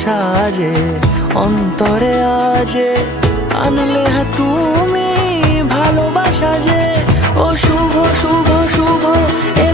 সাজে অন্তরে আজে আনলে হ্যাঁ তুমি ভালোবাসা যে ও শুভ শুভ শুভ এ